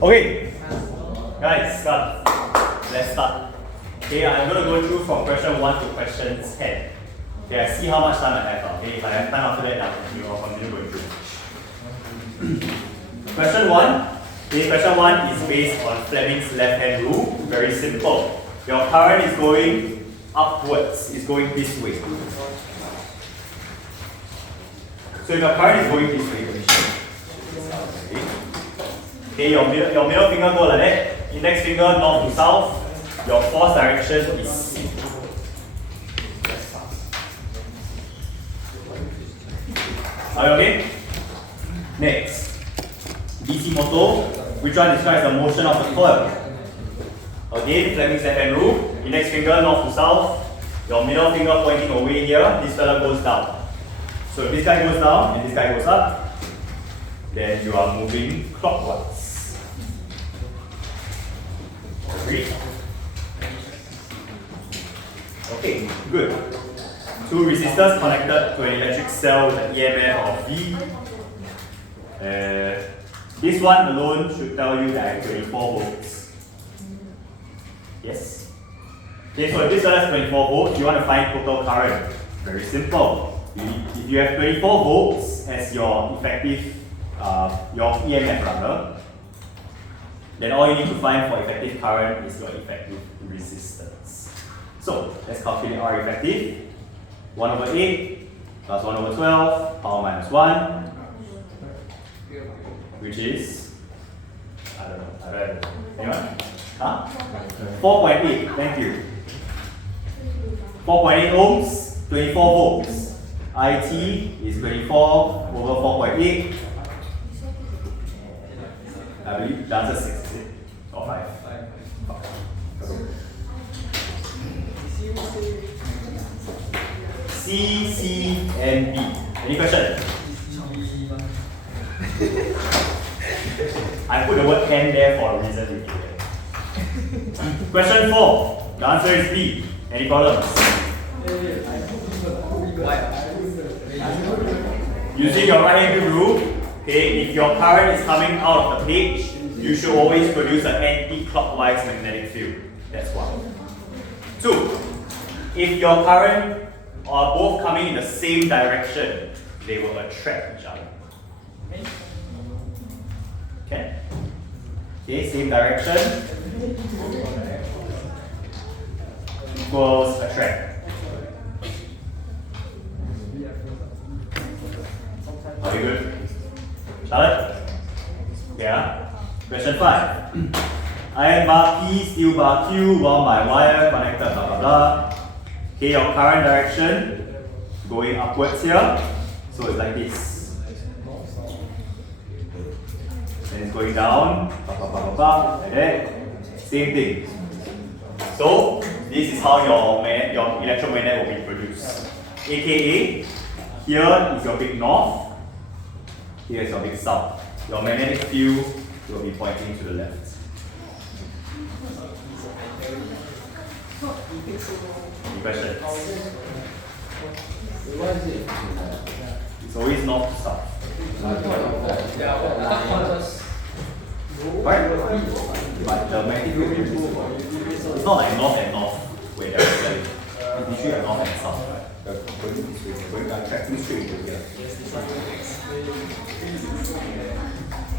Okay, guys, start. Let's start. Okay, I'm going to go through from question 1 to question 10. Okay, I see how much time I have. Okay, if I have time after that, I'll continue going through. Question 1. Okay, question 1 is based on Fleming's left-hand rule. Very simple. Your current is going upwards. It's going this way. So if your current is going this way, okay, your middle finger go like that. Index finger north to south. Your force direction is C. Are you okay? Next. DC motor. Which one describes the motion of the coil? Again, Fleming's left-hand rule. Index finger north to south. Your middle finger pointing away here. This fella goes down. So if this guy goes down and this guy goes up, then you are moving clockwise. Agreed? Okay, good. Two resistors connected to an electric cell with an EMF of V. This one alone should tell you that I have 24 volts. Yes? Okay, so if this one has 24 volts, you want to find total current. Very simple. If you have 24 volts as your effective, your EMF rather, then all you need to find for effective current is your effective resistance. So let's calculate R effective. 1 over 8 plus 1 over 12, power minus 1, which is, I don't know. Anyone? Huh? 4.8, thank you. 4.8 ohms, 24 volts. IT is 24 over 4.8. I believe the answer is 6, is it? Or 5? C, C, and B. Any question? I put the word "and" there for a reason. Question 4. The answer is B. Any problems? Using your right-hand rule, okay, if your current is coming out of the page, you should always produce an anti-clockwise magnetic field. That's one. 2. If your current are both coming in the same direction, they will attract each other. Okay? Okay, same direction equals attract. Are we good? Charlotte? Yeah. Question 5. Iron bar P, steel bar Q, wound by wire, connected, blah blah blah. Okay, your current direction going upwards here. So it's like this. And it's going down, like that. Same thing. So this is how your electromagnet will be produced. AKA, here is your big north. Here is your big south. Your magnetic field will be pointing to the left. Any questions? It's always north to south. Right? But the magnetic field will be it's not like north and north where they're actually. It's usually a north and south. Going straight to here.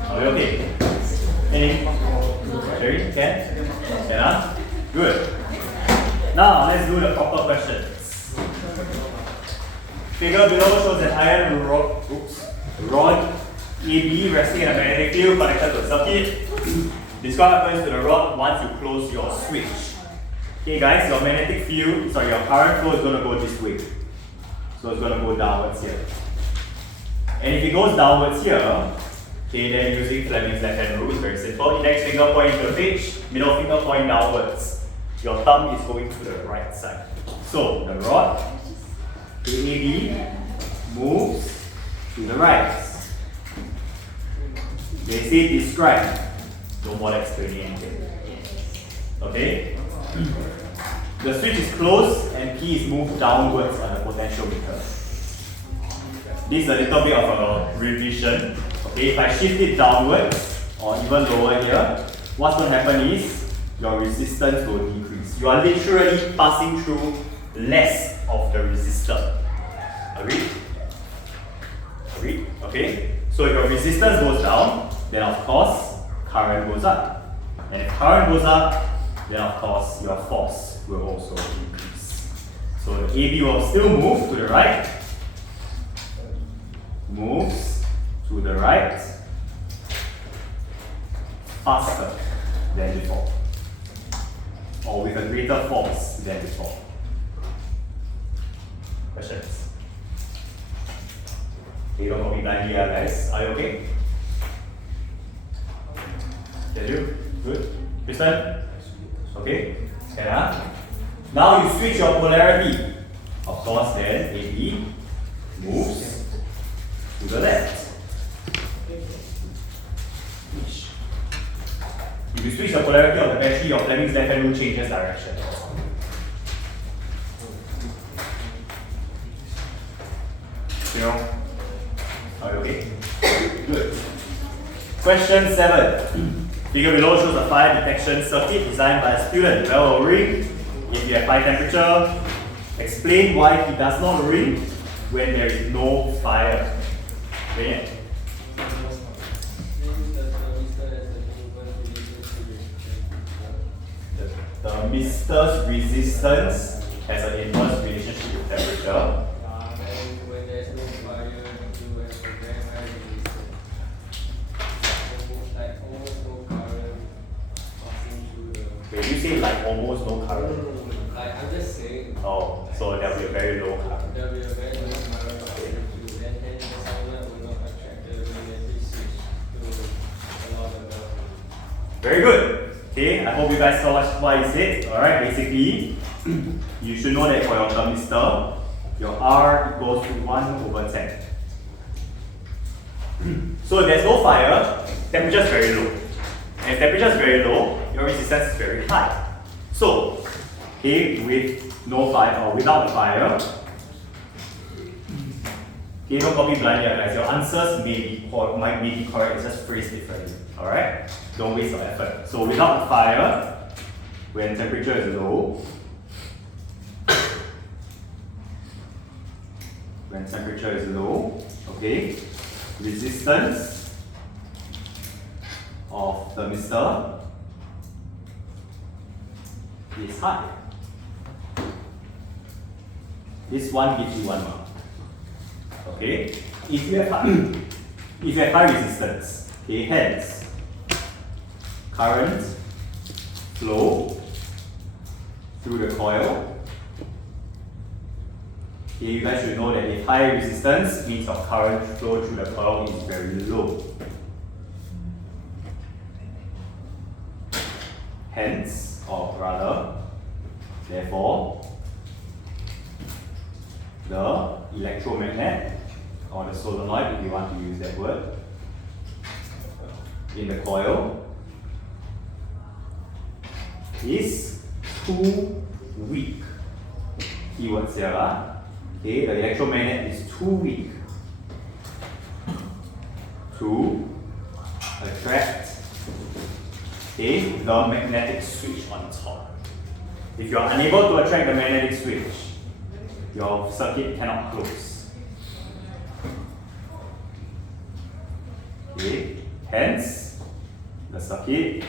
Are we okay? Any? Jerry? Ken? Yeah? Good. Now let's do the proper questions. Figure below shows an iron rod AB resting in a magnetic field connected to a circuit. Describe what happens to the rod once you close your switch. Okay guys, your magnetic field, sorry, your current flow is going to go this way. So it's going to go downwards here. And if it goes downwards here, okay, then using Fleming's left-hand rule is very simple. Index finger pointing to the page, middle finger pointing downwards. Your thumb is going to the right side. So the rod, the AB, moves to the right. They say describe. Don't bother explaining anything. Okay? The switch is closed and P is moved downwards on the potentiometer. This is a little bit of a revision. Okay, if I shift it downwards, or even lower here, what's going to happen is your resistance will decrease. You are literally passing through less of the resistor. Agreed? Agreed? Okay? So if your resistance goes down, then of course current goes up. And if current goes up, then of course your force will also increase. So the AB will still move to the right, moves to the right faster than before, or with a greater force than before. Questions? You don't copy blindly, guys. Are you okay? Did you? Good. Kristen? Okay. Yeah. Now you switch your polarity. Of course, then AB moves to the left. If you switch the polarity of the battery, your Fleming's left hand rule changes direction. You know? Are you okay? Good. Question 7. Figure below shows a fire detection circuit designed by a student. Bell will ring if you have high temperature. Explain why it does not ring when there is no fire. Okay. The mister's resistance has an inverse relationship with temperature. When there's no fire, you have a very high resistance. Almost no current passing through the. When you say like almost no current. Like I'm just saying. Oh, so there will be a very low current. There will be a very low current passing through, and the solenoid will not attract the magnetic switch to allow the bell. Very good. Okay, I hope you guys saw what I said. Alright, basically, you should know that for your thermistor, your R equals to 1/10. So if there's no fire, temperature is very low. And if temperature is very low, your resistance is very high. So, okay, with no fire or without the fire, okay, don't copy blindly, guys. Your answers may be correct, it's just phrased differently. Alright? Don't waste your effort. So without the fire, when temperature is low, okay, resistance of the thermistor is high. This one gives you 1 mark. Okay? If you have high resistance, okay, hence current flow through the coil. Okay, you guys should know that if high resistance means your current flow through the coil is very low. Hence, or rather, therefore, the electromagnet, or the solenoid if you want to use that word, in the coil is too weak. Keywords here. Okay, the electromagnet is too weak to attract, okay, the magnetic switch on top. If you are unable to attract the magnetic switch, your circuit cannot close. Okay, hence the circuit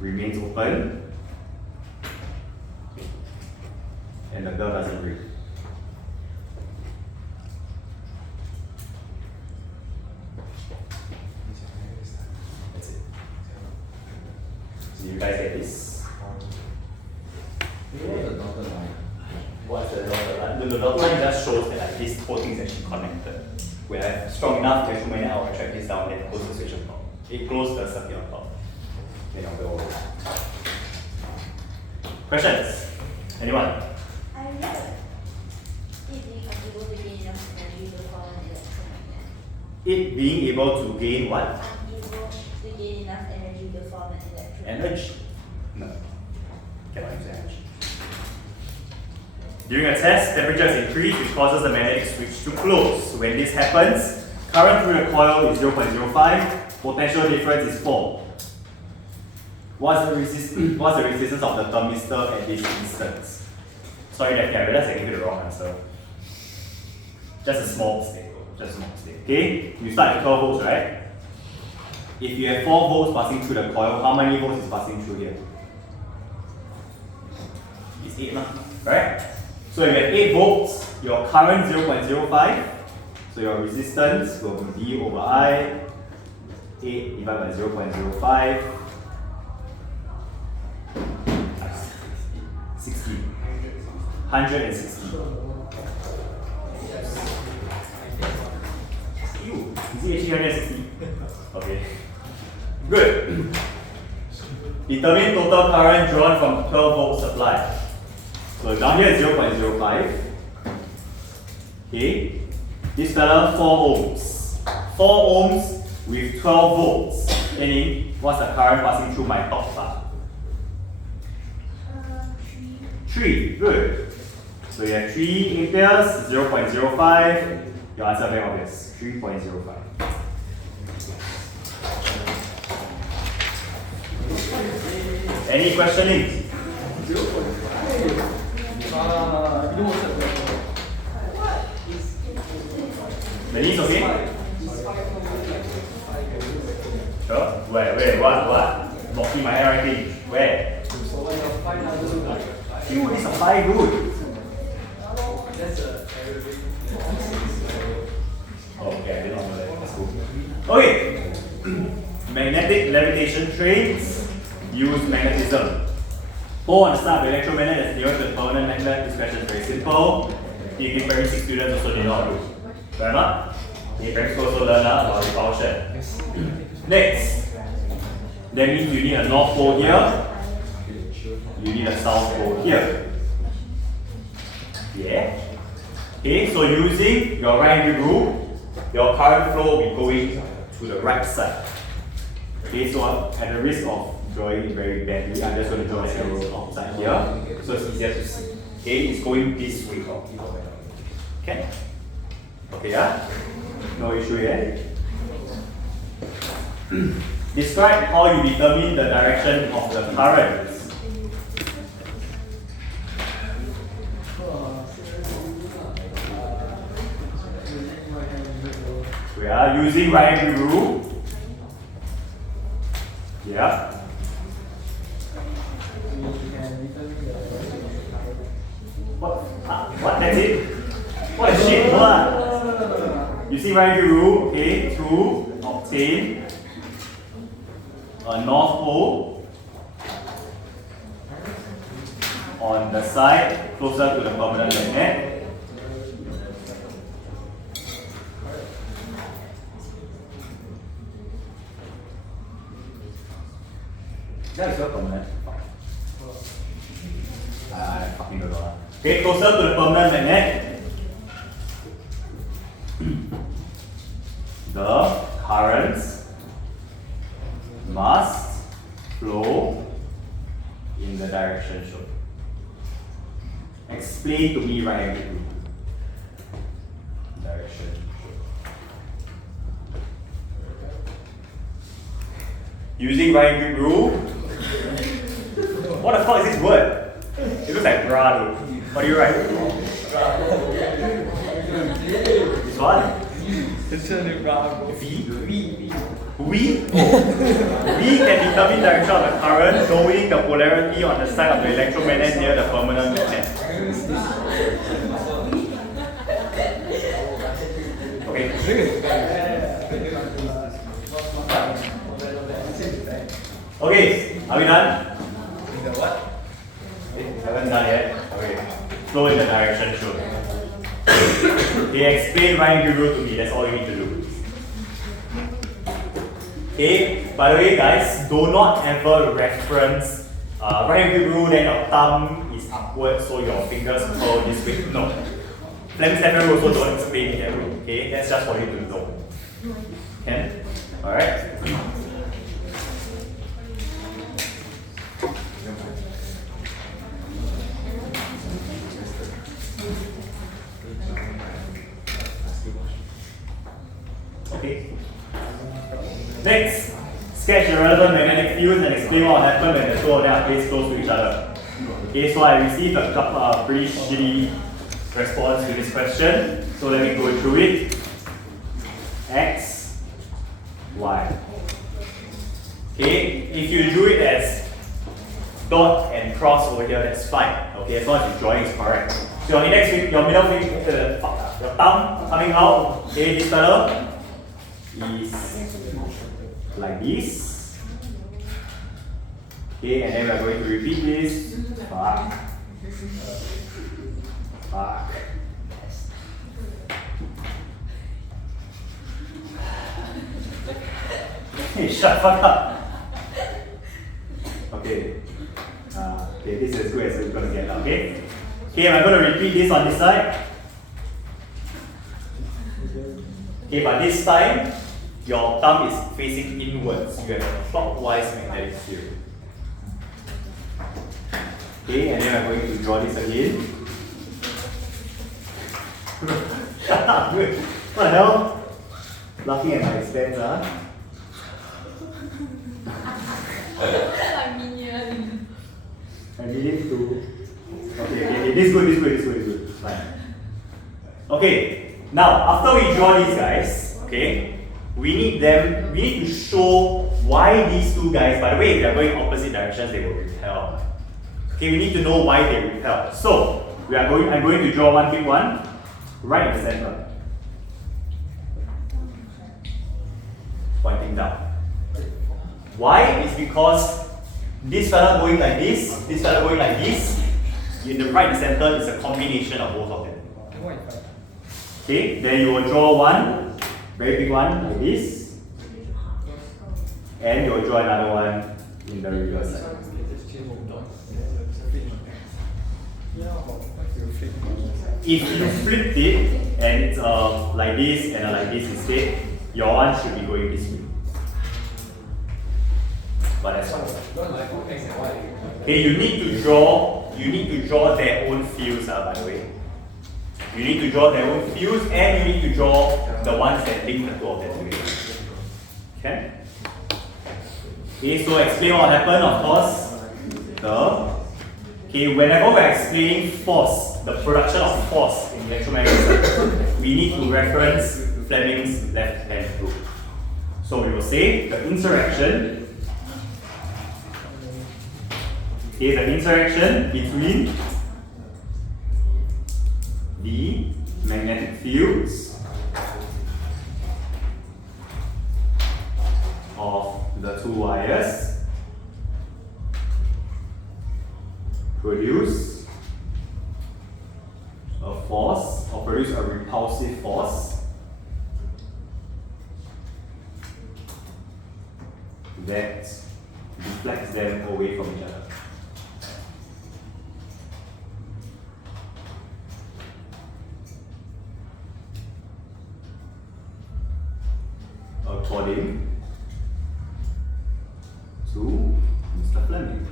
remains open and the bell doesn't ring. That's it. So you guys get this? What's the dotted line? What's the dotted line? The dotted line just shows that like, this whole thing is actually connected. We have strong enough electromagnet, I will attract this down, then close the switch on top. It closes the circuit on top. Then I'll go over. Questions? Anyone? I read it being able to gain enough energy to form an electromagnet. It being able to gain what? Unable to gain enough energy to form an electromagnet. Energy? No. Cannot use energy. During a test, temperature is increased, which causes the magnetic switch to close. When this happens, current through the coil is 0.05, potential difference is 4. What's the resistance of the thermistor at this instance? Sorry, I realized I gave you the wrong answer. Just a small mistake. Okay, you start at 12 volts, right? If you have 4 volts passing through the coil, how many volts is passing through here? It's 8, right? So if you have 8 volts, your current 0.05, so your resistance will be V over I, 8 divided by 0.05, 60. 160. Ew, is it actually 160? Okay. Good. Determine total current drawn from 12 volt supply. So down here is 0.05. Okay. This fella 4 ohms. 4 ohms with 12 volts. Meaning, what's the current passing through my top bar? 3. Good. So you have 3 amperes, 0.05. Your answer very obvious. 3.05. Any questioning? 0.5. Denise, okay? Sure? Where? What? Blocking my handwriting. Where? You, this is a 5 good. That's a Arabic. Okay, I didn't know that. That's cool. Okay. Magnetic levitation trains use magnetism. Pull on the start of the electromagnet that's near to the permanent magnet. This question is very simple. You give primary 6 students also they know how to do. Remember? You primary school also learn about repulsion. Next. That means you need a north pole here. You need a south pole here. Yeah? Okay, so using your right hand rule, your current flow will be going to the right side. Okay, so at the risk of drawing it very badly, I'm just going to draw an arrow outside here, so it's easier to see. Okay, it's going this way. Okay? Okay, yeah? No issue here. Describe how you determine the direction of the current. We are using right hand rule. Yeah. What? That's it? What a shit, what? Using right hand rule, okay, to obtain a north pole on the side closer to the permanent magnet. That is your permanent. I fucking don't know. Okay, closer to the permanent magnet. The currents must flow in the direction shown. Explain to me right hand rule. Direction shown. Using right hand rule. What the fuck is this word? It looks like bra though. What do you write? This one? We can determine direction of the current knowing the polarity on the side of the electromagnet near the permanent magnet. Okay. Okay, are we done? Haven't done yet? Okay. Flow in the direction shown. Okay, explain right hand rule to me, that's all you need to do. Okay, by the way guys, do not ever reference right hand rule, then your thumb is upward so your fingers curl this way. No. Fleming's left hand rule also don't explain it that way. Okay, that's just for you to know. Okay? Alright? Next, sketch the relevant magnetic fields and explain what will happen when the two of them are placed close to each other. Okay, so I received a couple pretty shitty response to this question. So let me go through it. X, Y. Okay, if you do it as dot and cross over here, that's fine. Okay, as long as your drawing is correct. So your index finger, your middle finger, your thumb coming out. Okay, this fellow is like this. Okay, and then we are going to repeat this. Fuck. Fuck. Hey, shut fuck up. Okay. Okay, this is as good as we're gonna get. Okay. Okay, I'm gonna repeat this on this side. Okay, but this time your thumb is facing inwards. You have a clockwise magnetic field. Okay, and then I'm going to draw this again. Shut up, dude. What the hell? Laughing at my expense, huh? I need it to. Okay, this is good. Fine. Okay, now after we draw these guys, okay, we need to show why these two guys, by the way, if they are going opposite directions, they will repel. Okay, we need to know why they repel. So, I'm going to draw one big one, right in the center. Pointing down. Why? Is because this fella going like this fella going like this, in the right center is a combination of both of them. Okay, then you will draw one, very big one like this, and you will draw another one in the reverse side. If you flipped it and it's like this and like this instead, your one should be going this way. But that's fine. Okay, you need to draw their own fields, by the way. You need to draw their own fields and you need to draw the ones that link the two of them together. Okay? Okay, so explain what happened, of course. Whenever we're explaining force, the production of force in electromagnetism, we need to reference Fleming's left-hand rule. So we will say the interaction between the magnetic fields of the two wires produce a force or produce a repulsive force that deflects them away from each other. According to Mr. Fleming.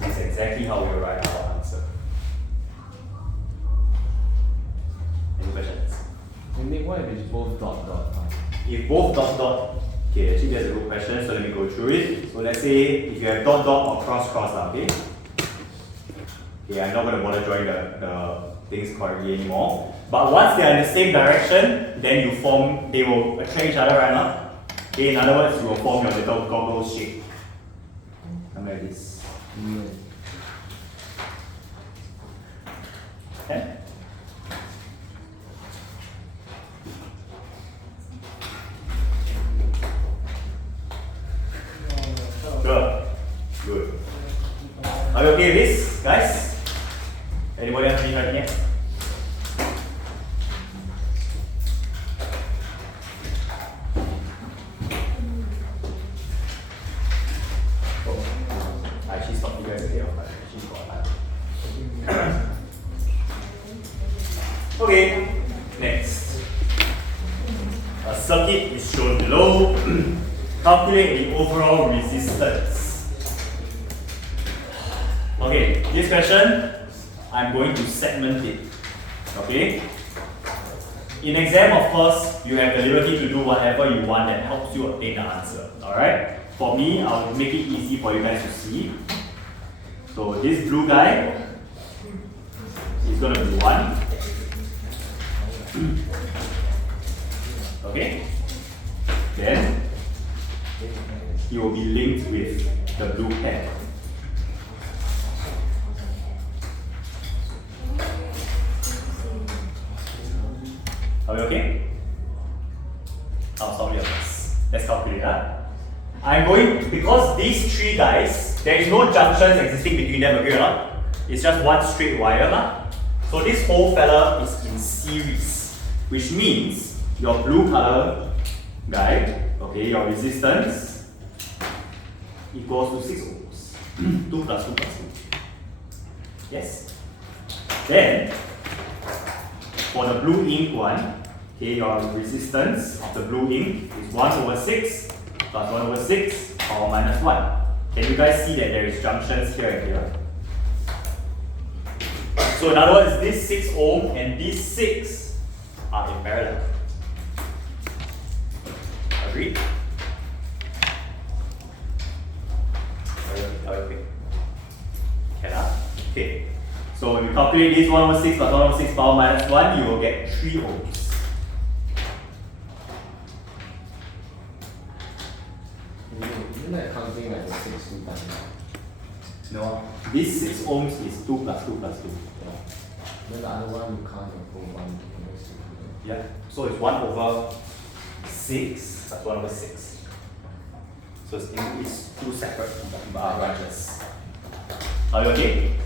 That's exactly how we write our answer. Any questions? What if it's both dot dot? If both dot dot, okay, actually that's a good question, so let me go through it. So let's say if you have dot dot or cross cross, okay? Okay, I'm not going to bother drawing the things correctly anymore. But once they are in the same direction, then they will attract each other, right now. Okay, in other words, you will form your little goggle shape. Something like this. Okay? Sure. Good. Are you okay with this, guys? Anybody else need anything else? I actually stopped you guys a bit, but actually got time. Okay, next. A circuit is shown below. Calculate the overall resistance. Okay, this question, I'm going to segment it. Okay? In exam, of course, you have the liberty to do whatever you want that helps you obtain the answer. Alright? For me, I'll make it easy for you guys to see. So this blue guy is going to be 1. Okay? Then he will be linked with the blue pen. Are we okay? I'll stop here first. Let's calculate that. I'm going, because these 3 guys, there is no junctions existing between them, okay or not? It's just one straight wire. So this whole fella is in series, which means your blue color guy, okay, your resistance equals to 6 ohms. 2 plus 2 plus 2. Yes. Then, for the blue ink one, okay, your resistance of the blue ink is 1 over 6 plus 1 over 6 power minus 1. Can you guys see that there is junctions here and here? So in other words, this 6 ohm and these 6 are in parallel. Agreed? Okay. So when we calculate this 1 over 6 plus 1 over 6 power minus 1, you will get 3 ohms. Isn't that counting like the 6 2 times? No. This 6 ohms is 2 plus 2 plus 2. Yeah. Then the other one you count and put 1 next to it. Yeah. So it's 1 over 6 plus 1 over 6. So it's 2 separate branches. Are you okay?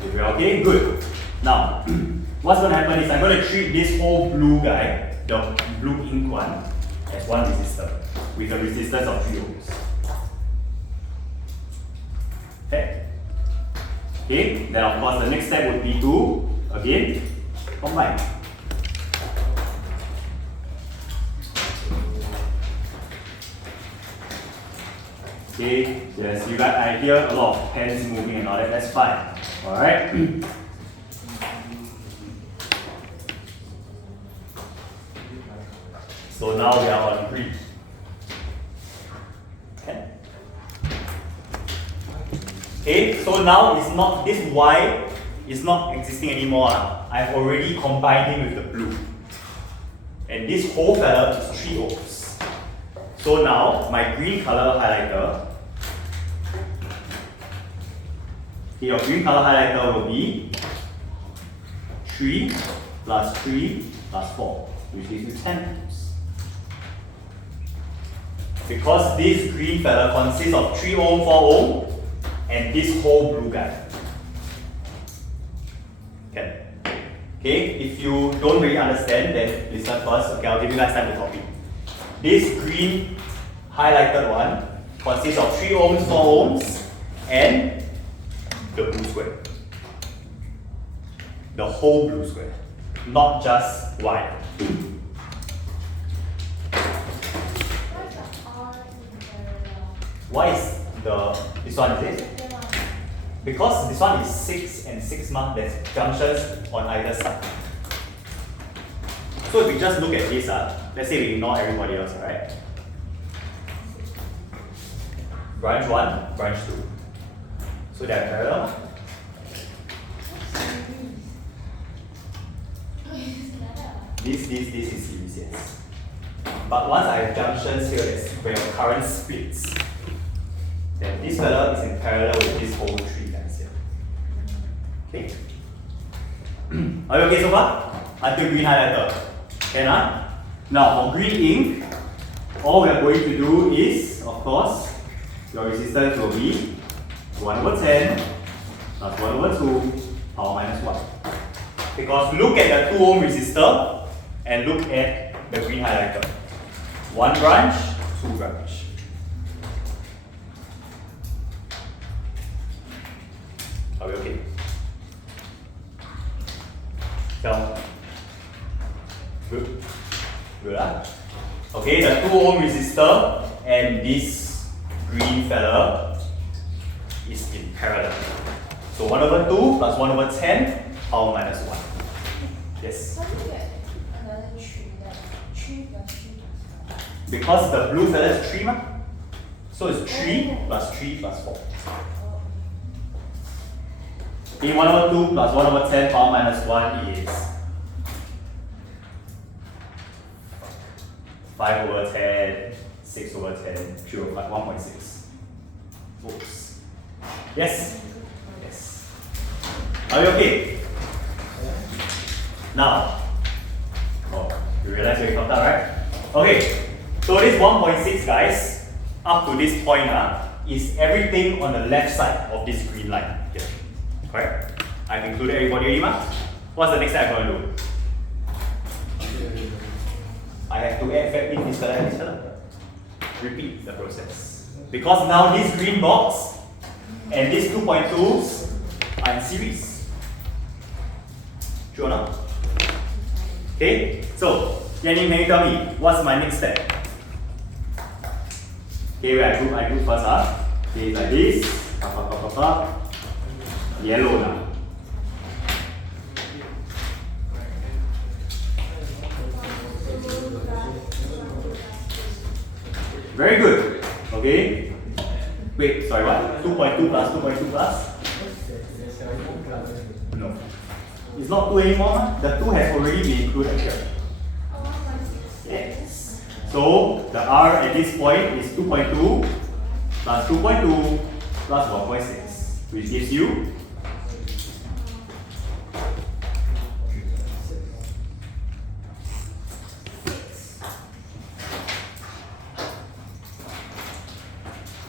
If you're okay, good. Now, what's going to happen is I'm going to treat this whole blue guy, the blue ink one, as one resistor with a resistance of 3 ohms. Okay. Okay. Then of course the next step would be to again combine. Okay, yes, you got, I hear a lot of pens moving and all that, that's fine. Alright? So now we are on green. Okay, so now it's not, this Y is not existing anymore. I've already combined him with the blue. And this whole fella is 3 ohms. So now my green color highlighter, your green color highlighter will be 3 plus 3 plus 4, which gives you 10 ohms. Because this green fella consists of 3 ohm, 4 ohm, and this whole blue guy. Okay. Okay, if you don't really understand, then listen first. Okay, I'll give you guys time to copy. This green highlighted one consists of 3 ohms, 4 ohms, and the blue square. The whole blue square, not just Y. Why is this one, is it? Because this one is 6 and 6 mark, there's junctions on either side. So if we just look at this, let's say we ignore everybody else, right? Branch 1, branch 2. So they are parallel. This is series, yes. But once I have junctions here, that's where your current splits. Then this fella is in parallel with this whole 3 guys here. Okay? Are you okay so far? Until green highlighter. Can Now for green ink, all we are going to do is, of course, your resistance will be 1 over 10 plus 1 over 2 power minus 1. Because look at the 2 ohm resistor and look at the green highlighter. 1 branch, 2 branch. Are we okay? So, good. Good, Okay, the 2 ohm resistor and this green fella is in parallel. So 1 over 2 plus 1 over 10, power minus 1. Yes. How do you get another 3 then? 3 plus 3 plus 4. Because the blue feather is 3 ma? So it's 3 plus 3 plus 4. Okay, 1 over 2 plus 1 over 10 power minus 1 is 5 over 10, 6 over 10, 3 over 5, 1.6. Oops. Yes? Yes. Are you okay? Now, you realize where you fucked up, right? Okay, so this 1.6 guys, up to this point is everything on the left side of this green line here. Correct? I've included everybody already, ma? What's the next step I'm going to do? I have to add fact in this color and this color. Repeat the process. Because now this green box and these 2.2s are in series. True or not? Okay, so Yanni, can you tell me what's my next step? Okay, where I group first. Okay, like this. Yellow now. Very good. Okay. Wait, sorry, what? 2.2 plus 2.2 plus? No. It's not 2 anymore. The 2 has already been included here. Yes. So the R at this point is 2.2 plus 2.2 plus 1.6, which gives you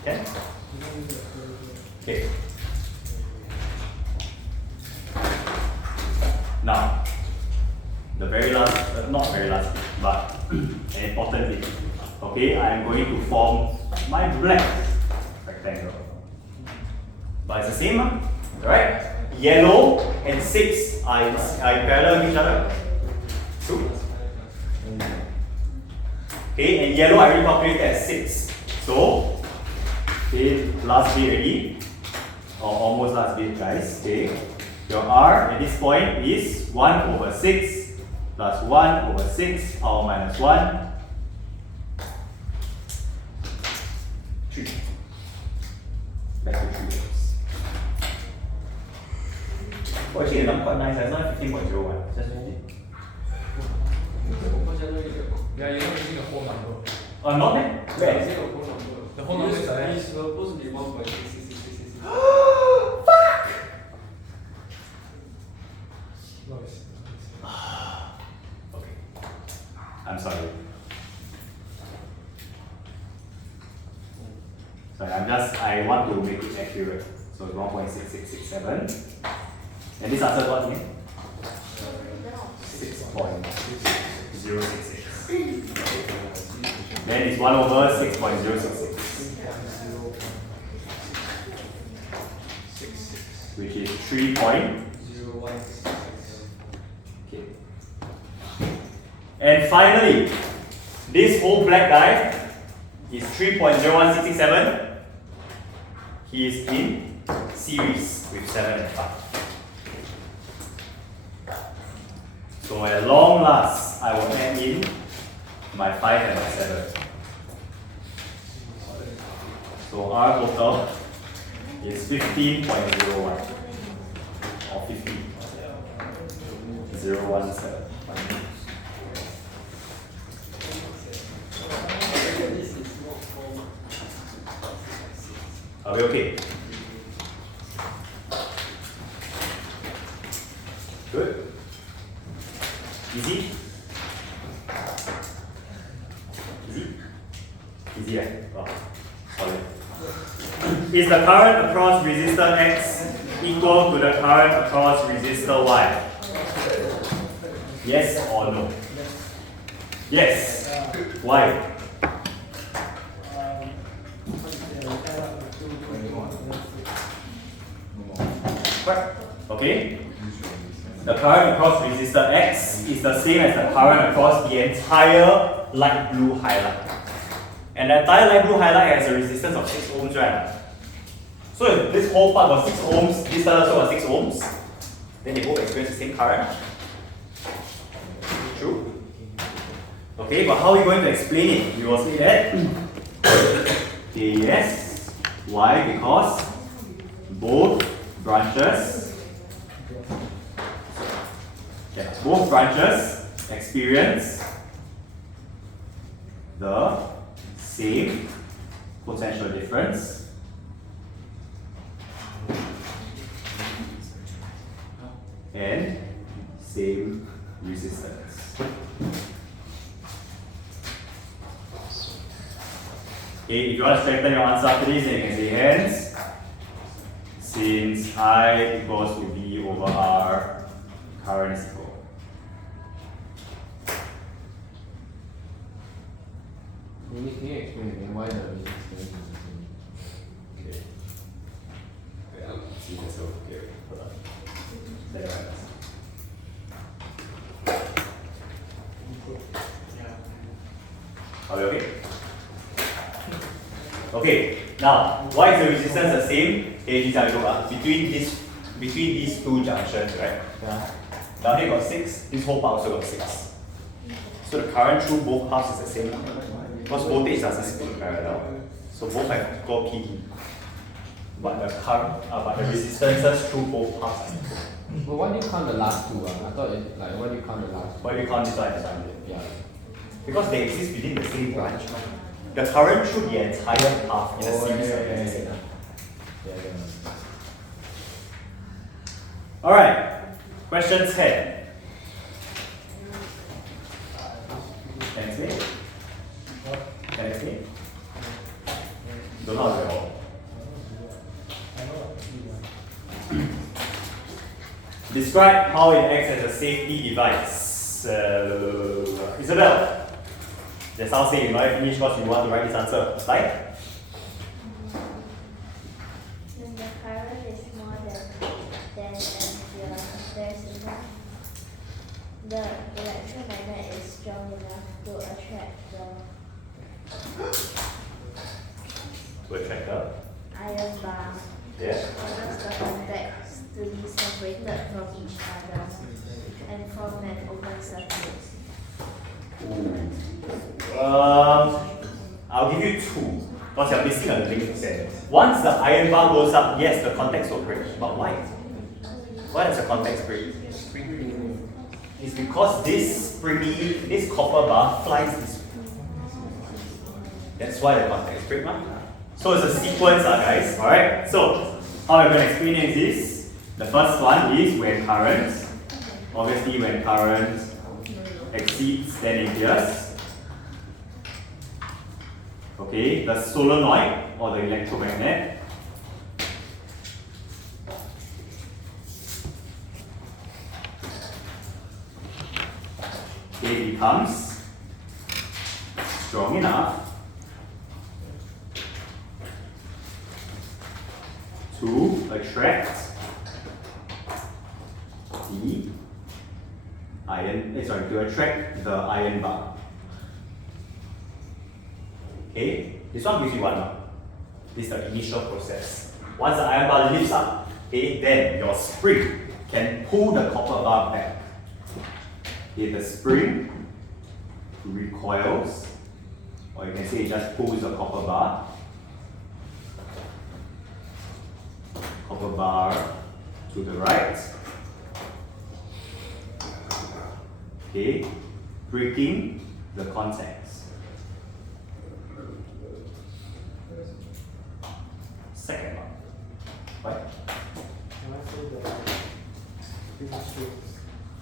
10. Okay. Now, the very last, not very last, but an important thing. Okay, I am going to form my black rectangle. But it's the same, right? Yellow and 6 are parallel with each other. True. Okay, and yellow I already calculated as 6. So, okay, last bit already, or almost last bit, guys. Okay, your R at this point is 1 over 6 plus 1 over 6 power minus 1. 3. Back to 3 years. Oh, actually, the number quite nice. It's not 15.01. Just 15. Yeah, you're not using a whole number. Not there? Where? Using a whole number. The whole number is there. It's supposed to be 1.66666. Fuck! Okay. I'm sorry. Sorry, I want to make it accurate. So it's 1.6667. And this answer what again? 6.066. Then it's 1 over 6.066. Which is 3 point. Okay. And finally, this whole black guy is 3.01667. He is in series with 7 and 5. So at long last, I will add in my 5 and my 7. So our total is 15.01 or 50. 017. Are we okay? Good. Easy? Easy? Easy, right? Oh, solid. Is the current across resistor X equal to the current across resistor Y? Yes or no? Yes. Why? Okay. The current across resistor X is the same as the current across the entire light blue highlight. And the entire light blue highlight has a resistance of 6 ohms, right? So if this whole part was 6 ohms, this part also was 6 ohms, then they both experience the same current. True? Okay, but how are we going to explain it? We will say that okay, yes. Why? Because both branches experience the same potential difference and same resistance. Okay, if you want to strengthen your answer after this, then you can say hence, since I equals to V over R, current is equal. Can you explain again why the resistance is the same? Okay. Yeah, see this over here. Hold on. There it is. Are we okay? Okay, now why is the resistance the same? Okay, between these two junctions, right? Yeah. Down here got 6, this whole part also got 6. So the current through both halves is the same. Because voltage doesn't split parallel. So both have equal PD. But the resistances through both halves are equal. But why do you count the last two? I thought why do you count the last two? Why do you count this one and this one? Yeah. Because they exist within the same branch. The current through the entire path in a series of resistors. Yeah. Alright, question 10. Can I explain? Can I explain? Don't know how to go. Describe how it acts as a safety device. Isabel, that sounds safe. You might finish because you want to write this answer. Slide. When the current is more than 10 ampere, there's enough. The electromagnet is strong enough to attract the iron bar. Yeah. Causes the contacts to be separated from each other and form an open circuit. I'll give you 2 because you're missing a link there. Once the iron bar goes up, yes, the contacts will break. But why? Why does the contacts break? It's because this copper bar flies this way. That's why the contacts break. So it's a sequence, guys. Alright? So, how I'm going to explain it is this. The first one is when current, obviously when current exceeds 10 amperes. Okay, the solenoid or the electromagnet it becomes strong enough to attract the iron bar. Okay, this one gives you 1 mark. This is the initial process. Once the iron bar lifts up, okay, then your spring can pull the copper bar back. Okay, the spring recoils, or you can say it just pulls the copper bar to the right. Okay, breaking the contacts. Second one. Right? Can I say the strings?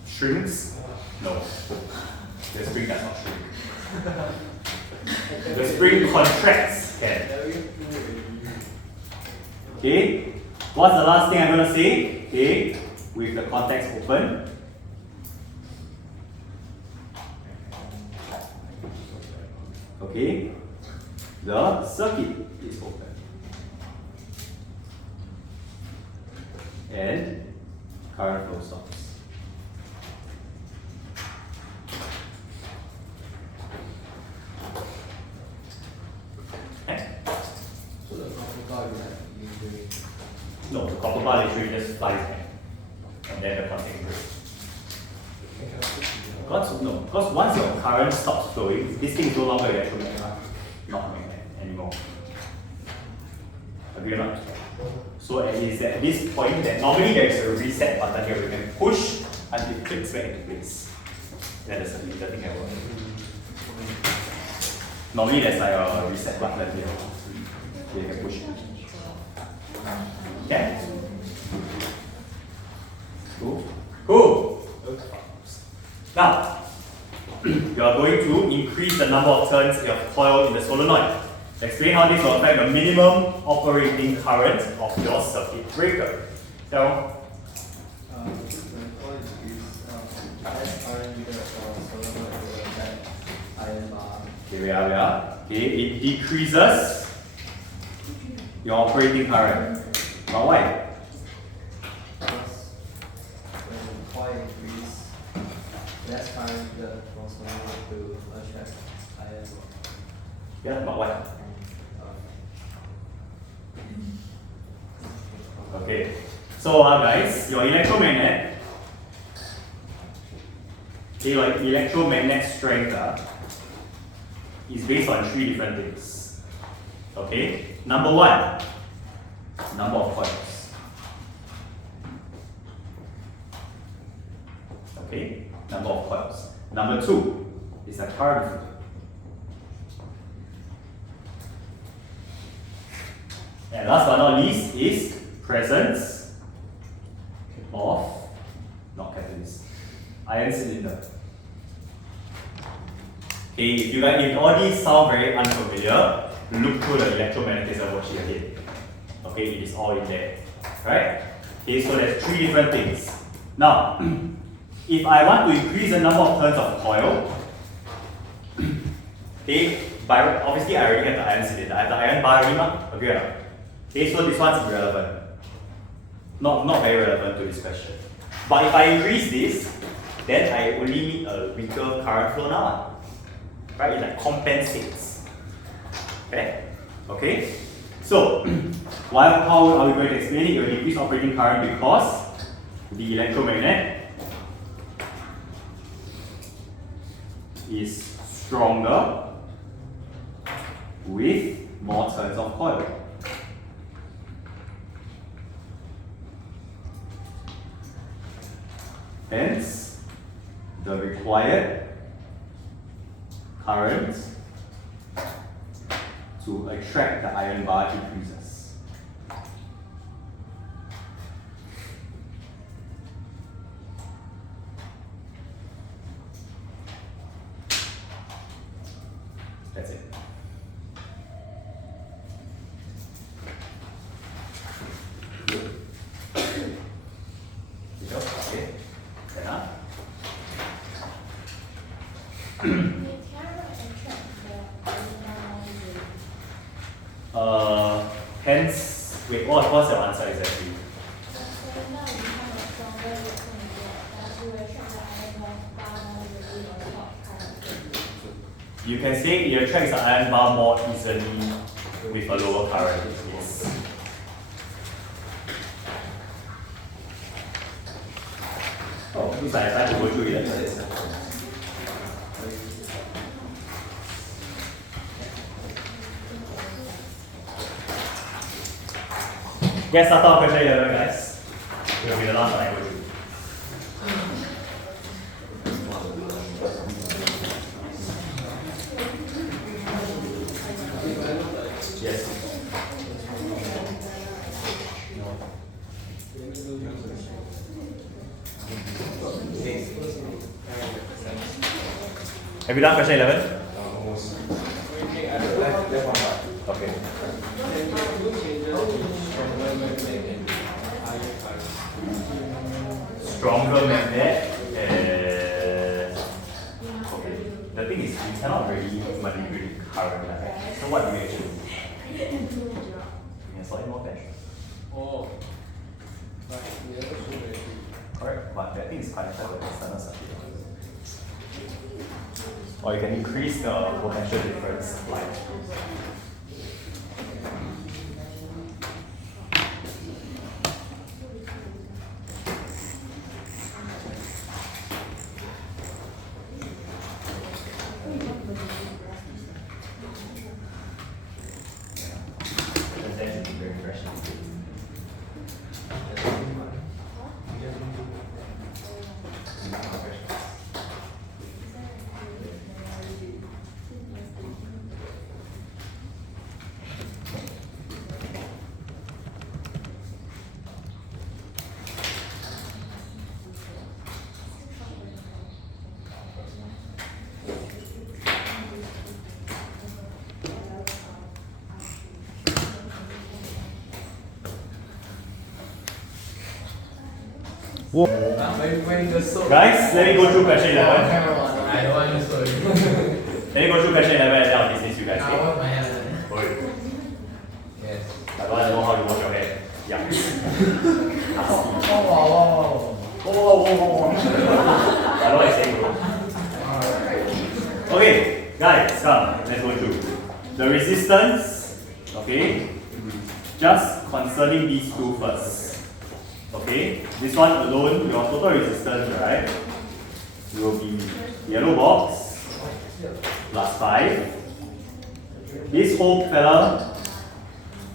Shrinks? No. The spring does not shrink. The spring contracts. Can. Okay. What's the last thing I'm going to say? Okay. With the contacts open. Okay. The circuit is open. And current flow stops. Okay. So the copper bar you have usually bar literally just flies back. And then the contact breaks. Because once your current stops flowing, this thing is no longer electromagnetic, not magnet anymore. Agree or not? So it is at this point that normally there is a reset button here. We can push until it clicks back into place. That is the thing I work. Normally there's like a reset button here. So you can push it. Yeah? Cool. Cool. Now, you are going to increase the number of turns you have coiled in the solenoid. Explain how this will affect the minimum operating current of your circuit breaker. So, here we are. Okay, it decreases your operating current. But why? Less current from solenoid to attract iron bar. Yeah, but why? Okay, so guys, your electromagnet, your electromagnet strength is based on 3 different things. Okay, number 1, number of coils. Okay, number of coils. Number 2 is the current flow. And last but not least is presence of, not catalyst, iron cylinder. Okay, if all these sound very unfamiliar, look through the electromagnetism worksheet again. Okay, it is all in there. Right? Okay, so there's 3 different things. Now, if I want to increase the number of turns of coil, okay, obviously I already have the iron cylinder. I have the iron bar already now. Agree or not? Okay, so this one's irrelevant. Not very relevant to this question. But if I increase this, then I only need a weaker current flow now. Right? It like compensates. Okay? Okay? So, how are we going to explain it? It will decrease operating current because the electromagnet is stronger with more turns of coil. Hence, the required current to attract the iron bar decreases. That's it. Okay. Enough. Hence, wait, what's your answer exactly? You can say it attracts the iron bar more easily with a lower current. Yes. Oh, looks like I have to go through it. Yes, start off question 11, guys. It will be the last one I go through. Yes. Have you done question 11? Okay. Stronger magnet. Okay. The thing is, you cannot really manipulate current, right? So what do you actually do? You can slightly more pressure. Oh, but we never show already. Correct, but that thing is connected with the external circuit. Or you can increase the potential difference, like. When the soap. Guys, let me go through question 11. I don't want to soap. Let me go through question 11 and then I'll dismiss you guys. I Okay? want my hand. Oi. Yes. I don't want to know how you wash your hair. Yeah. Wow. I don't like saying bro. Okay, guys, come. Let's go through. The resistance, okay? Just concerning these two first. Okay? This one alone, your total resistance, right? Will be yellow box plus 5. This whole fella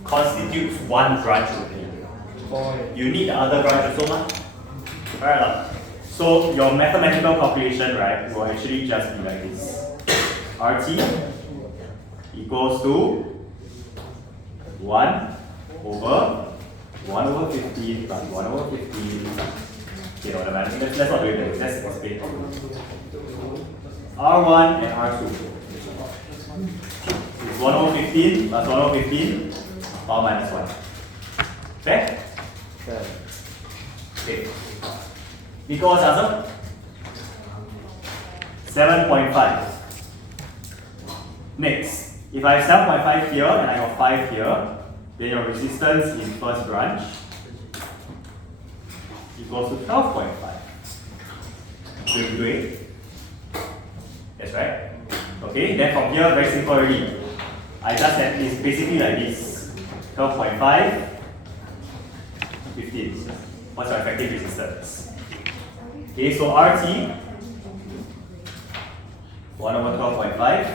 constitutes one branch only. You need the other branch also, man. Alright, so your mathematical calculation, right, will actually just be like this. RT equals to 1 over 15 plus 1 over 15. Okay, no, let's not do it. Let's explain properly. R1 and R2. It's 1 over 15 plus 1 over 15, power minus 1. Fair? Fair. Okay. Equals answer? 7.5. Next, if I have 7.5 here and I got 5 here, then your resistance in first branch equals to 12.5. So you do it. That's right. Okay, then from here, very simple already. I just have this basically like this. 12.5, 15. What's your effective resistance? Okay, so RT 1 over 12.5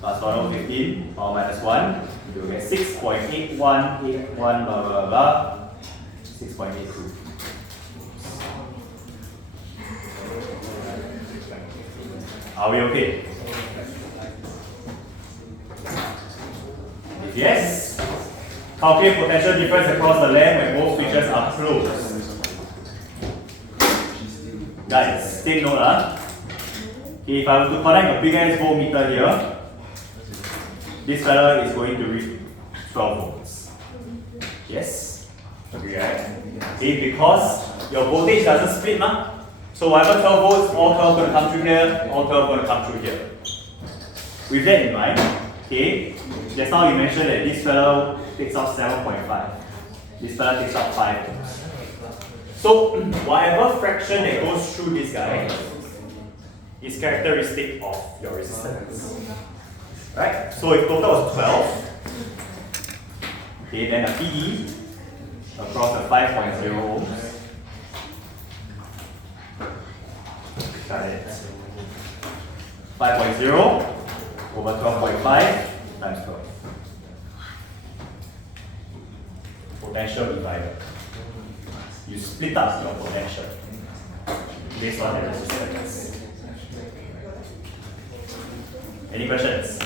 plus 1 over 15, power minus 1, you will get 6.8181 blah blah blah, 6.82. Are we okay? If yes, calculate potential difference across the lamp when both switches are closed. Guys, take note. Okay, if I were to connect a big ass voltmeter here, this fella is going to read 12 volts. Yes? Agree, right? Okay, because your voltage doesn't split, nah? So whatever 12 volts, all 12 going to come through here, all 12 going to come through here. With that in mind, okay, just now you mentioned that this fellow takes off 7.5. This fellow takes off 5 volts. So whatever fraction that goes through this guy is characteristic of your resistance. Right? So if total was 12, okay, then a PD across the 5.0 ohms. Got it. 5.0 over 12.5 times 12. Potential divider. You split up your potential based on the resistance. Any questions?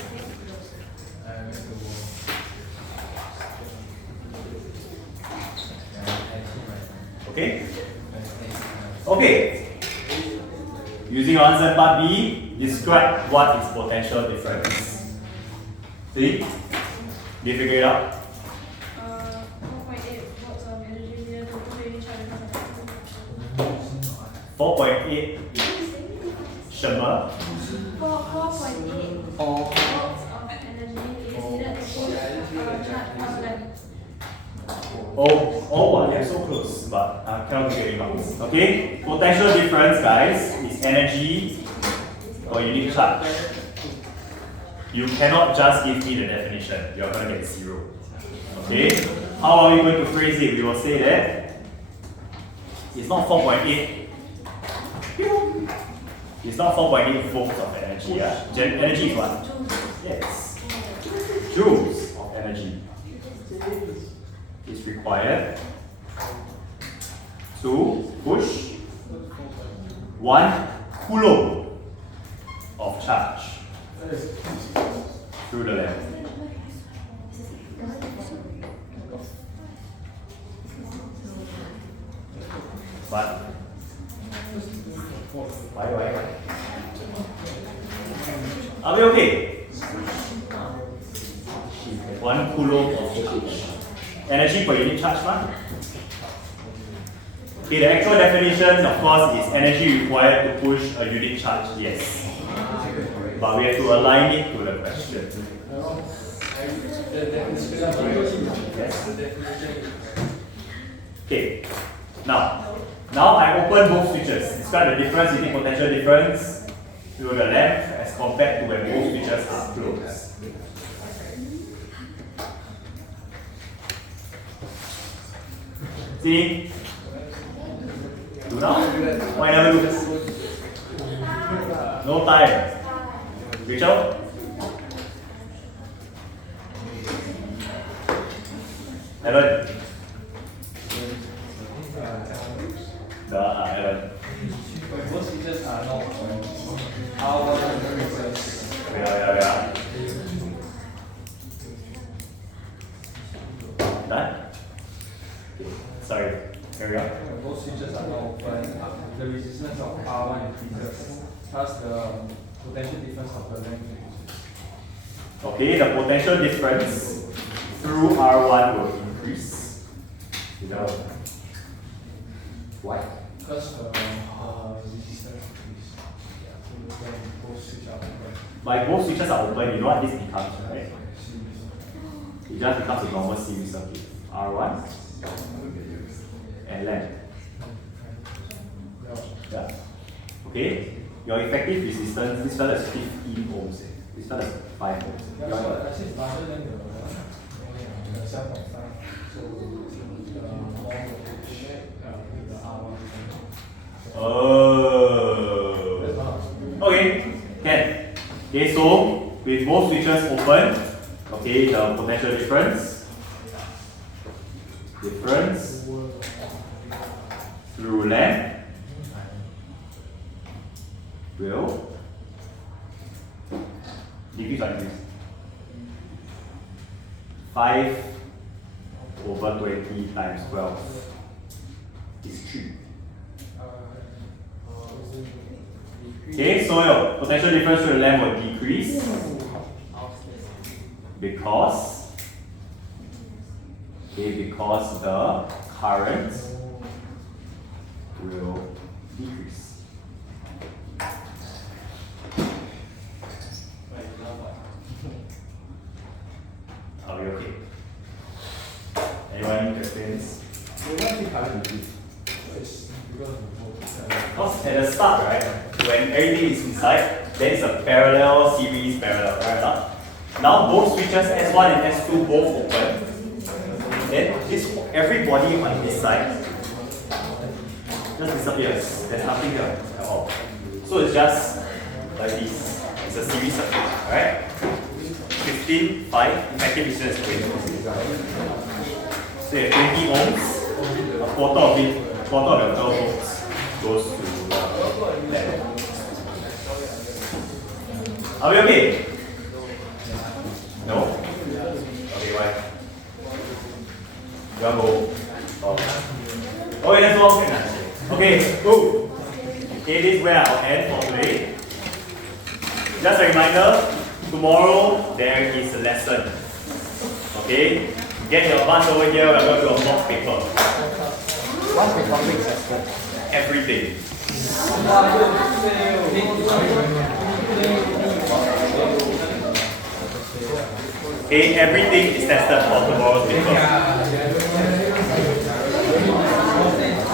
Okay? Okay. Using your answer part B, describe what is potential difference. See? Did you figure it out? 4.8 volts of energy near the total charge. 4.8 什么 4.8 volts of energy is needed to push charge of lamp. Oh, yeah, so close, but I cannot give you any marks. Okay? Potential difference, guys, is energy per unit charge. You cannot just give me the definition. You're going to get 0. Okay? How are we going to phrase it? We will say that it's not 4.8. It's not 4.8 volts of energy. Yeah? Energy is what? Yes. Joules of energy is required to push 1 coulomb of charge through the lamp. But why? Are we okay? 1 coulomb of charge. Energy per unit charge, man. Okay, the actual definition, of course, is energy required to push a unit charge, yes. But we have to align it to the question. Okay, now I open both switches. Describe the difference between potential difference to the left as compared to when both switches are closed. See? Do now? Why never do this? No time. Rachel? Evan? Evan. Most switches are not power differences. Yeah. Done? Sorry, carry on. Both switches are not open. The resistance of R1 increases. Thus, the potential difference of the length increases. Okay, the potential difference through R1 will increase. Why? Because the resistance increases. So when both switches are open. By both switches are open, you know what this becomes, right? It just becomes a normal series circuit. R1 and length. Yeah. Okay? Your effective resistance, this one is 15 ohms. This one is 5 ohms. Yeah, so actually it's larger than the 7.5. So the more voltage with the R1. Oh. Okay, can. Okay, so with both switches open, okay, the potential difference through length will decrease or increase. 5 over 20 times 12 is 3. Okay, so your potential difference through the length will decrease because the current will decrease. Are we okay? Anyone need to explain this? Because at the start, right, when everything is inside, then it's a parallel, series parallel, right? Now both switches S1 and S2 both open. Then this everybody on this side just disappears. There's nothing there at all. So it's just like this. It's a series circuit, right? 15, 5, effective resistance is 20. So you have 20 ohms, a quarter of the 12 volts goes to the left. Are we okay? No? Okay, why? You want to go? Oh. Okay, let's go. Okay, cool. Okay, this is where I'll end for today. Just a reminder, tomorrow there is a lesson. Okay? Get your bunch over here, we're going to do a mock paper. What's the topic tested? Everything. Okay, everything is tested for tomorrow's paper.